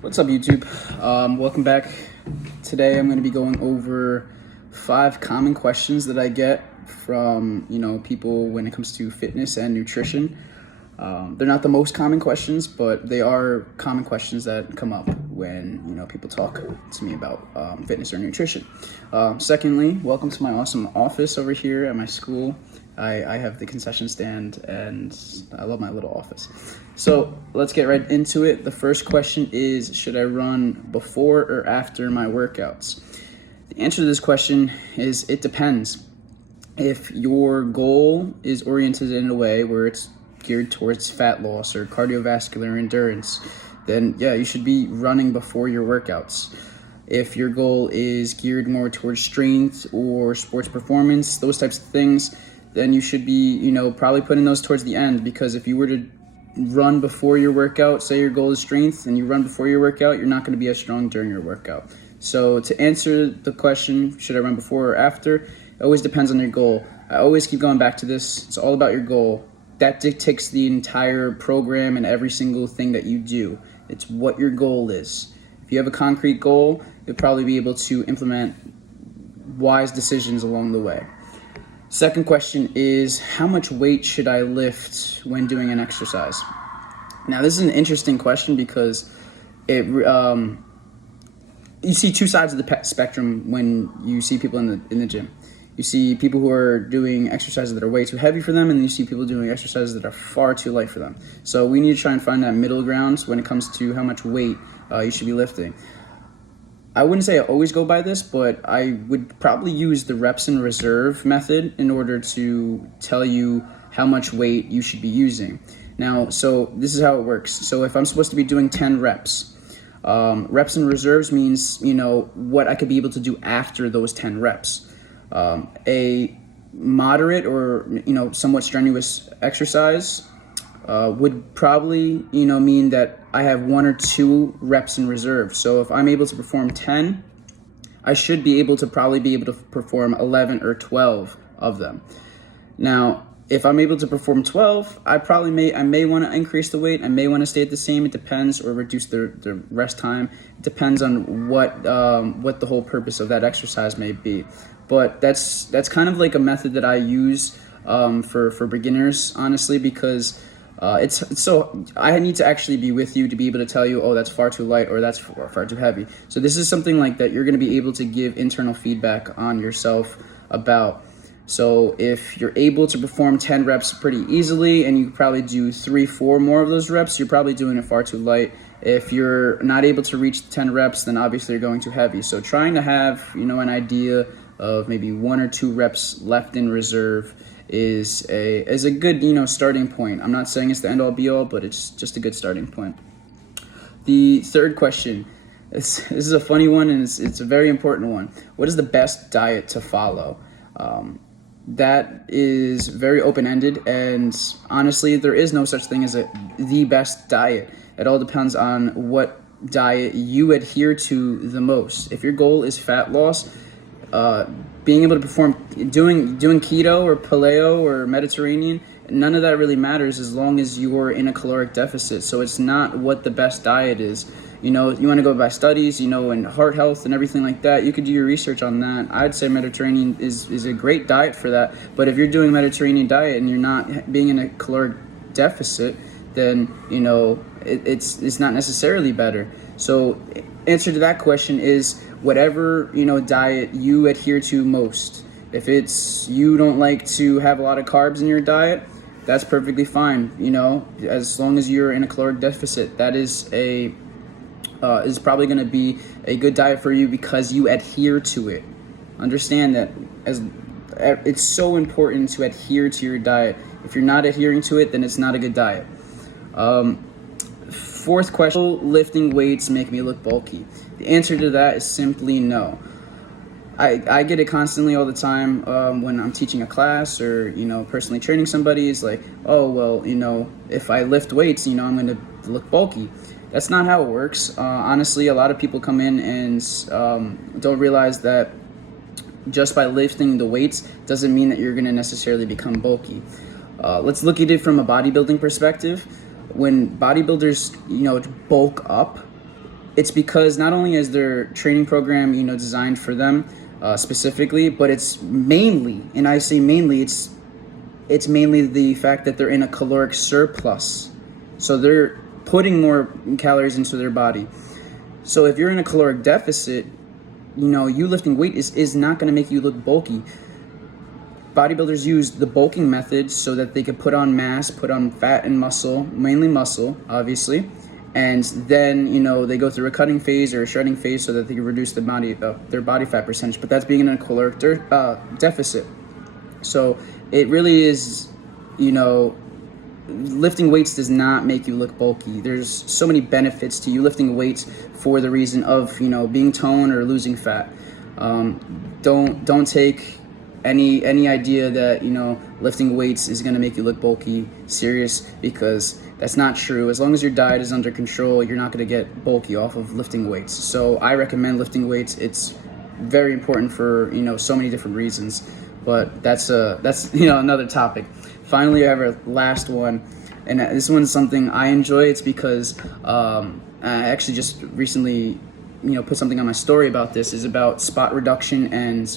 What's up, YouTube? Welcome back. Today I'm going to be going over 5 common questions that I get from people when it comes to fitness and nutrition. They're not the most common questions, but they are common questions that come up when people talk to me about fitness or nutrition. Secondly, welcome to my awesome office over here at my school. I have the concession stand and I love my little office. So let's get right into it. The first question is, should I run before or after my workouts? The answer to this question is it depends. If your goal is oriented in a way where it's geared towards fat loss or cardiovascular endurance, then yeah, you should be running before your workouts. If your goal is geared more towards strength or sports performance, those types of things, then you should be, probably putting those towards the end, because if you were to run before your workout, say your goal is strength and you run before your workout, you're not going to be as strong during your workout. So to answer the question, should I run before or after, it always depends on your goal. I always keep going back to this. It's all about your goal. That dictates the entire program and every single thing that you do. It's what your goal is. If you have a concrete goal, you'll probably be able to implement wise decisions along the way. Second question is, how much weight should I lift when doing an exercise? Now, this is an interesting question because you see two sides of the spectrum when you see people in the gym. You see people who are doing exercises that are way too heavy for them, and you see people doing exercises that are far too light for them. So we need to try and find that middle ground when it comes to how much weight you should be lifting. I wouldn't say I always go by this, but I would probably use the reps in reserve method in order to tell you how much weight you should be using. Now, so this is how it works. So if I'm supposed to be doing 10 reps, reps in reserves means, what I could be able to do after those 10 reps. A moderate or, somewhat strenuous exercise would probably, mean that I have 1 or 2 reps in reserve. So if I'm able to perform 10, I should be able to perform 11 or 12 of them. Now, if I'm able to perform 12, I may want to increase the weight. I may want to stay at the same. It depends, or reduce the rest time. It depends on what the whole purpose of that exercise may be. But that's kind of like a method that I use for beginners, honestly, because it's so I need to actually be with you to be able to tell you, oh, that's far too light or that's far too heavy. So this is something like that you're going to be able to give internal feedback on yourself about. So if you're able to perform 10 reps pretty easily and you probably do 3-4 more of those reps, you're probably doing it far too light. If you're not able to reach the 10 reps, then obviously you're going too heavy. So trying to have, an idea of maybe 1 or 2 reps left in reserve is a good, starting point. I'm not saying it's the end all be all, but it's just a good starting point. The third question, this is a funny one, and it's a very important one. What is the best diet to follow? That is very open-ended, and honestly, there is no such thing as the best diet. It all depends on what diet you adhere to the most. If your goal is fat loss, being able to perform doing keto or paleo or Mediterranean, none of that really matters as long as you're in a caloric deficit. So it's not what the best diet is. You want to go by studies, and heart health and everything like that. You could do your research on that. I'd say Mediterranean is a great diet for that. But if you're doing Mediterranean diet and you're not being in a caloric deficit, then it's not necessarily better. So answer to that question is whatever diet you adhere to most. If it's you don't like to have a lot of carbs in your diet, that's perfectly fine. As long as you're in a caloric deficit, that is probably going to be a good diet for you because you adhere to it. Understand that it's so important to adhere to your diet. If you're not adhering to it, then it's not a good diet. Fourth question, will lifting weights make me look bulky? The answer to that is simply no. I get it constantly all the time when I'm teaching a class or, personally training somebody. It's like, oh, well, if I lift weights, I'm going to look bulky. That's not how it works. Honestly, a lot of people come in and don't realize that just by lifting the weights doesn't mean that you're going to necessarily become bulky. Let's look at it from a bodybuilding perspective. When bodybuilders, bulk up, it's because not only is their training program, designed for them specifically, but it's mainly, and I say mainly, it's mainly the fact that they're in a caloric surplus. So they're putting more calories into their body. So if you're in a caloric deficit, you lifting weight is not going to make you look bulky. Bodybuilders use the bulking method so that they could put on mass, put on fat and muscle, mainly muscle, obviously. And then, they go through a cutting phase or a shredding phase so that they can reduce their body fat percentage. But that's being in a caloric deficit. So it really is, lifting weights does not make you look bulky. There's so many benefits to you lifting weights for the reason of, being toned or losing fat. Don't take any idea that, lifting weights is going to make you look bulky serious, because that's not true. As long as your diet is under control, you're not going to get bulky off of lifting weights. So I recommend lifting weights. It's very important for, so many different reasons. But that's another topic. Finally, I have a last one, and this one's something I enjoy. It's because I actually just recently, put something on my story about this. Is about spot reduction, and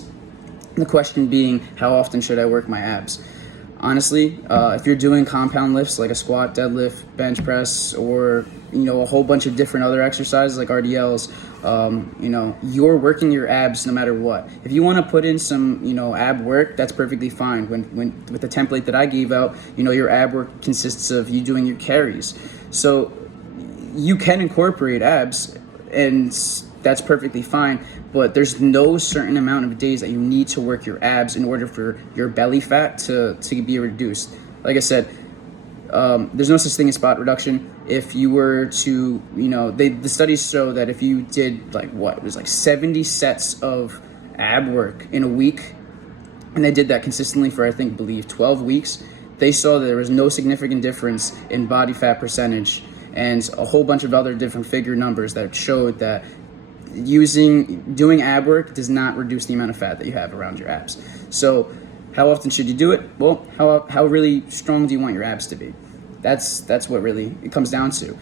the question being, how often should I work my abs? Honestly, if you're doing compound lifts like a squat, deadlift, bench press, or a whole bunch of different other exercises like RDLs, you're working your abs no matter what. If you want to put in some ab work, that's perfectly fine. When with the template that I gave out, your ab work consists of you doing your carries, so you can incorporate abs, and that's perfectly fine. But there's no certain amount of days that you need to work your abs in order for your belly fat to be reduced. Like I said, there's no such thing as spot reduction. If you were to, the studies show that if you did it was 70 sets of ab work in a week, and they did that consistently for, I believe 12 weeks, they saw that there was no significant difference in body fat percentage, and a whole bunch of other different figure numbers that showed that doing ab work does not reduce the amount of fat that you have around your abs. So how often should you do it? Well, how really strong do you want your abs to be? That's what really it comes down to.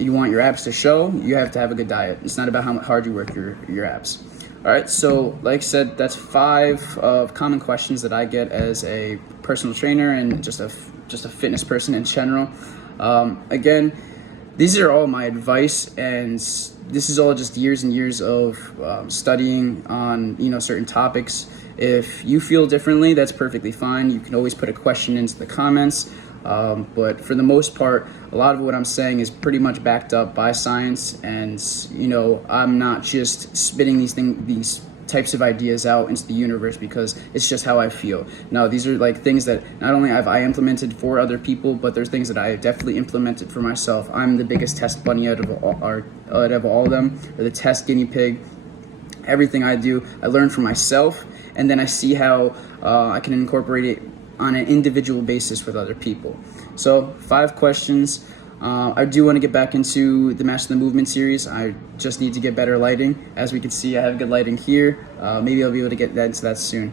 You want your abs to show, you have to have a good diet. It's not about how hard you work your abs. All right, so like I said, that's 5 common questions that I get as a personal trainer and just a fitness person in general. Again, these are all my advice, and this is all just years and years of studying on certain topics. If you feel differently, that's perfectly fine. You can always put a question into the comments. But for the most part, a lot of what I'm saying is pretty much backed up by science, and I'm not just spitting these types of ideas out into the universe because it's just how I feel. No, these are things that not only have I implemented for other people, but there's things that I have definitely implemented for myself. I'm the biggest test bunny out of all of them, or the test guinea pig. Everything I do, I learn from myself, and then I see how I can incorporate it on an individual basis with other people. So 5 questions. I do want to get back into the Master the Movement series. I just need to get better lighting. As we can see, I have good lighting here. Maybe I'll be able to get into that soon.